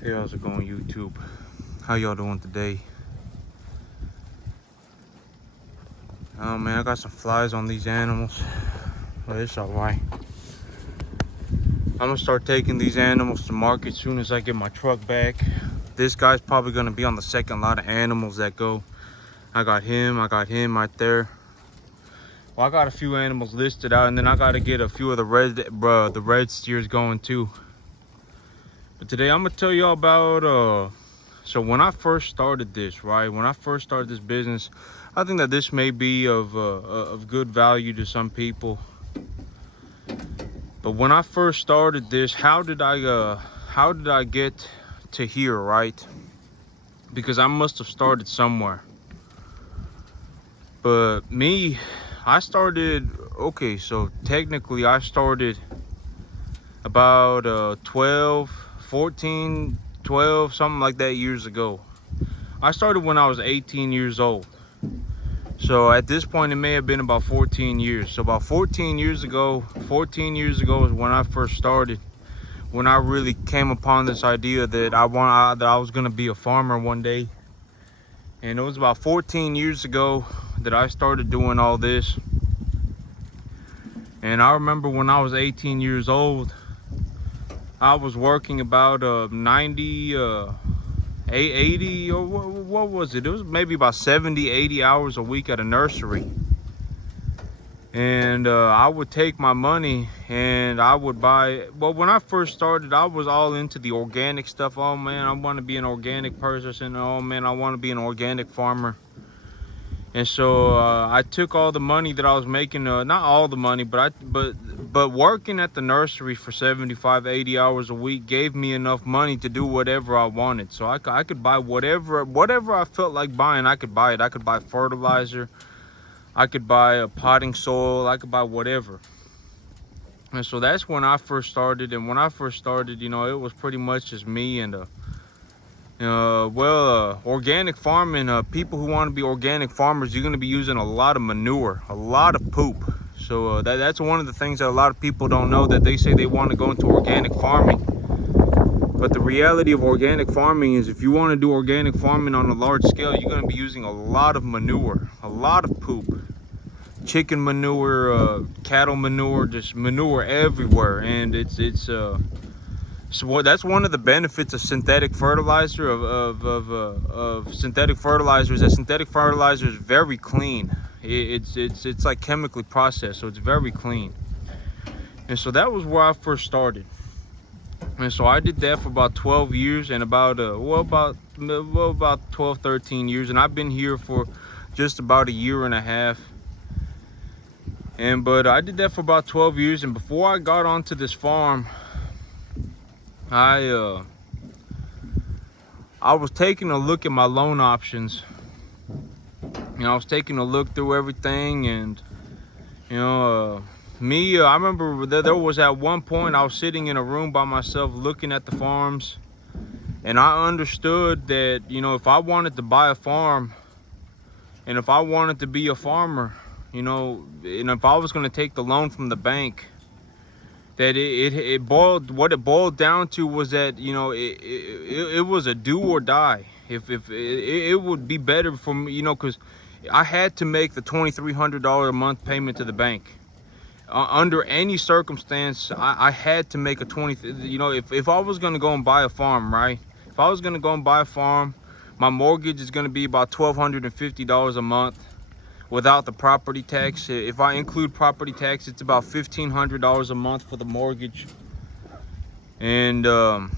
Hey, how's it going, YouTube? How y'all doing today? Oh man, I got some flies on these animals, but it's alright. I'm gonna start taking these animals to market as soon as I get my truck back. This guy's probably gonna be on the second lot of animals that go. I got him right there. Well, I got a few animals listed out, and then I gotta get a few of the red steers going too. But today I'm gonna tell y'all about so when I first started this, right? When I first started this business, I think that this may be of good value to some people. But when I first started this, how did I get to here, right? Because I must have started somewhere. But me, I started, okay, so technically I started about 12, 14, 12, something like that years ago. I started when I was 18 years old. So at this point, it may have been about 14 years. So about 14 years ago is when I first started. When I really came upon this idea that I was gonna be a farmer one day. And it was about 14 years ago that I started doing all this. And I remember when I was 18 years old, I was working about 80, or what was it? It was maybe about 70, 80 hours a week at a nursery. And I would take my money and I would buy, well, when I first started, I was all into the organic stuff. Oh man, I want to be an organic person. Oh man, I want to be an organic farmer. And so I took all the money that I was making, not all the money, but working at the nursery for 75, 80 hours a week gave me enough money to do whatever I wanted. So I could buy whatever I felt like buying. I could buy it. I could buy fertilizer. I could buy a potting soil. I could buy whatever. And so that's when I first started. And when I first started, you know, it was pretty much just me and organic farming. People who want to be organic farmers, you're going to be using a lot of manure, a lot of poop. So that's one of the things that a lot of people don't know, that they say they want to go into organic farming. But the reality of organic farming is, if you want to do organic farming on a large scale, you're going to be using a lot of manure, a lot of poop. Chicken manure, cattle manure, just manure everywhere. And so that's one of the benefits of synthetic fertilizer, of synthetic fertilizer, is that synthetic fertilizer is very clean. It's like chemically processed, so it's very clean. And so that was where I first started. And so I did that for about 12 years, and about 12, 13 years. And I've been here for just about a year and a half. But I did that for about 12 years. And before I got onto this farm, I was taking a look at my loan options. You know, I was taking a look through everything, and you know, I remember there was at one point I was sitting in a room by myself looking at the farms, and I understood that, you know, if I wanted to buy a farm, and if I wanted to be a farmer, you know, and if I was going to take the loan from the bank, that what it boiled down to was that, you know, it was a do or die. If it would be better for me, you know, because I had to make the $2,300 a month payment to the bank. Under any circumstance, I had to make you know, if I was going to go and buy a farm, right? If I was going to go and buy a farm, my mortgage is going to be about $1,250 a month. Without the property tax. If I include property tax, it's about $1,500 a month for the mortgage. And you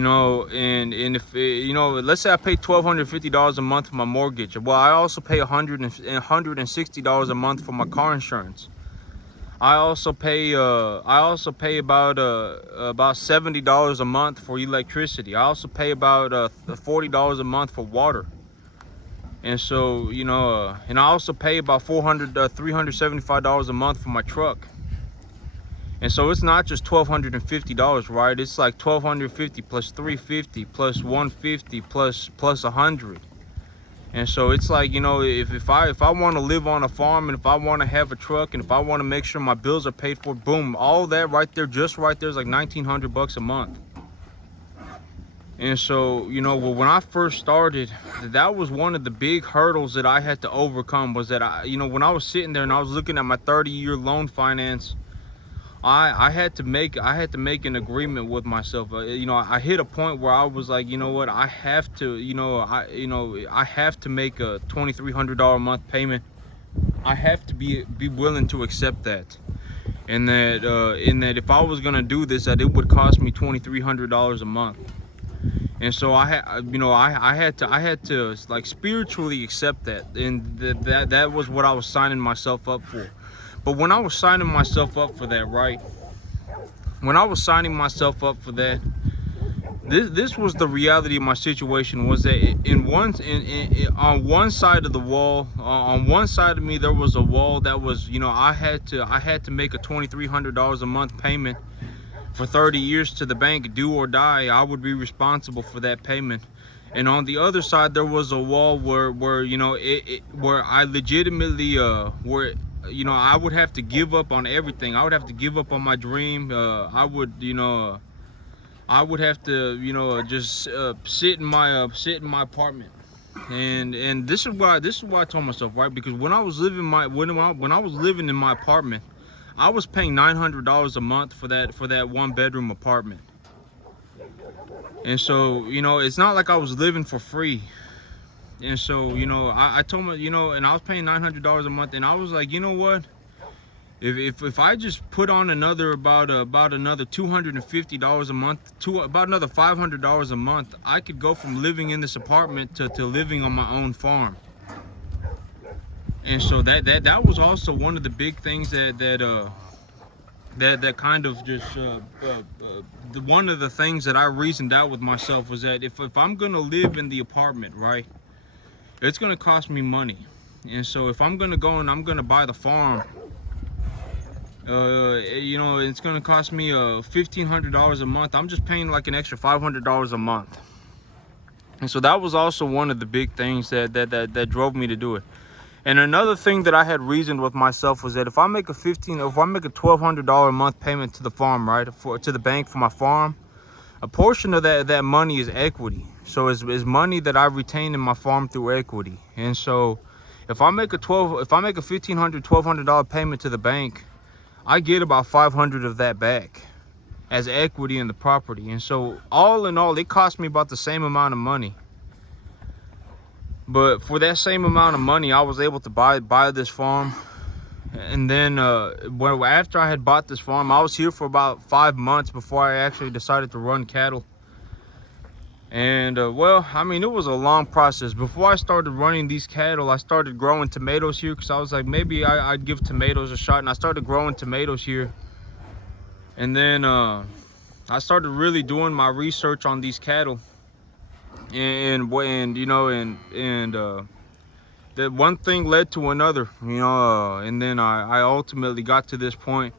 know, and if you know, let's say I pay $1,250 a month for my mortgage. Well, I also pay $160 a month for my car insurance. I also pay about $70 a month for electricity. I also pay about $40 a month for water. And so, you know, and I also pay about $375 a month for my truck. And so it's not just $1,250, right? It's like $1,250 plus $350 plus $150 plus $100. And so it's like, you know, if I want to live on a farm, and if I want to have a truck, and if I want to make sure my bills are paid for, boom, all that right there, just right there, is like $1,900 a month. And so, you know, well, when I first started, that was one of the big hurdles that I had to overcome, was that you know, when I was sitting there and I was looking at my 30-year loan finance, I had to make an agreement with myself. You know, I hit a point where I was like, you know what, I have to, I have to make a $2,300 a month payment. I have to be willing to accept that, and that if I was gonna do this, that it would cost me $2,300 a month. And so I had to like spiritually accept that, and that was what I was signing myself up for. But when I was signing myself up for that, right? When I was signing myself up for that, this was the reality of my situation, was that on one side of the wall, on one side of me, there was a wall that was, you know, I had to make a $2,300 a month payment for 30 years to the bank. Do or die, I would be responsible for that payment. And on the other side, there was a wall where you know, where I legitimately where, you know, I would have to give up on everything. I would have to give up on my dream. I would, you know, I would have to, you know, just sit in my apartment. And this is why I told myself, right? Because when I was living when I was living in my apartment, I was paying $900 a month for that 1-bedroom apartment. And so, you know, it's not like I was living for free. And so, you know, I told me, you know, and I was paying $900 a month, and I was like, you know what? If I just put on another about another $250 a month to about another $500 a month, I could go from living in this apartment to living on my own farm. And so that was also one of the big things that kind of just one of the things that I reasoned out with myself, was that if I'm gonna live in the apartment, right, it's gonna cost me money. And so if I'm gonna go and I'm gonna buy the farm, you know, it's gonna cost me $1,500 a month. I'm just paying like an extra $500 a month. And so that was also one of the big things that drove me to do it. And another thing that I had reasoned with myself was that if I make a $1,200 a month payment to the farm, right, to the bank for my farm, a portion of that money is equity. So it's money that I retain in my farm through equity. And so if I make a $1,200 payment to the bank, I get about 500 of that back as equity in the property. And so all in all, it cost me about the same amount of money. But for that same amount of money, I was able to buy this farm. And then after I had bought this farm, I was here for about 5 months before I actually decided to run cattle. And well, I mean, it was a long process. Before I started running these cattle, I started growing tomatoes here, because I was like, maybe I'd give tomatoes a shot. And I started growing tomatoes here. And then I started really doing my research on these cattle. And you know, that one thing led to another, you know, and then I ultimately got to this point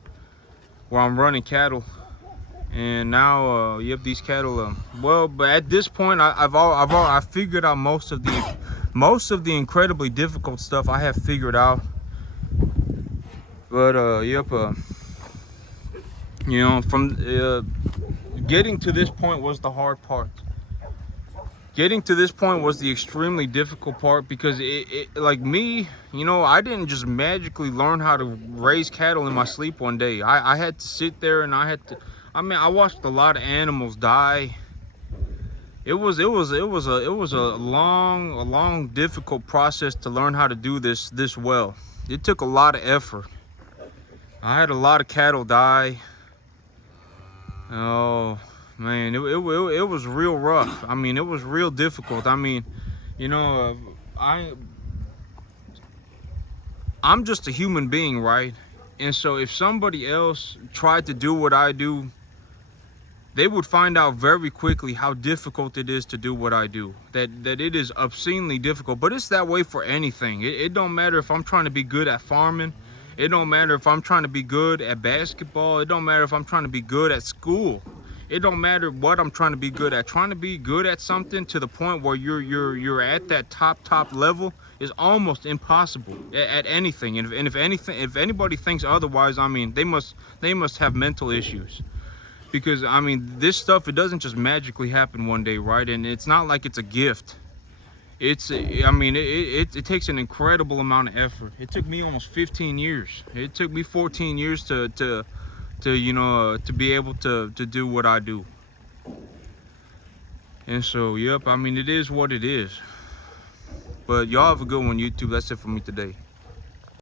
where I'm running cattle. And now, yep, these cattle. Well, but at this point, I figured out most of the incredibly difficult stuff I have figured out. But yep, you know, from getting to this point was the hard part. Getting to this point was the extremely difficult part, because it like me, you know, I didn't just magically learn how to raise cattle in my sleep one day. I had to sit there, and I watched a lot of animals die. It was a long difficult process to learn how to do this well. It took a lot of effort. I had a lot of cattle die. Oh man, it was real rough. I mean, it was real difficult. I mean, you know, I'm just a human being, right? And so if somebody else tried to do what I do, they would find out very quickly how difficult it is to do what I do. That it is obscenely difficult. But it's that way for anything. It don't matter if I'm trying to be good at farming. It don't matter if I'm trying to be good at basketball. It don't matter if I'm trying to be good at school. It don't matter what I'm trying to be good at. Trying to be good at something to the point where you're at that top level is almost impossible at anything. And if anybody thinks otherwise, I mean, they must have mental issues. because I mean, this stuff, it doesn't just magically happen one day, right? And it's not like it's a gift. I mean, it takes an incredible amount of effort. It took me almost 15 years. It took me 14 years to you know, to be able to do what I do. And so, yep, I mean, it is what it is. But y'all have a good one, YouTube. That's it for me today.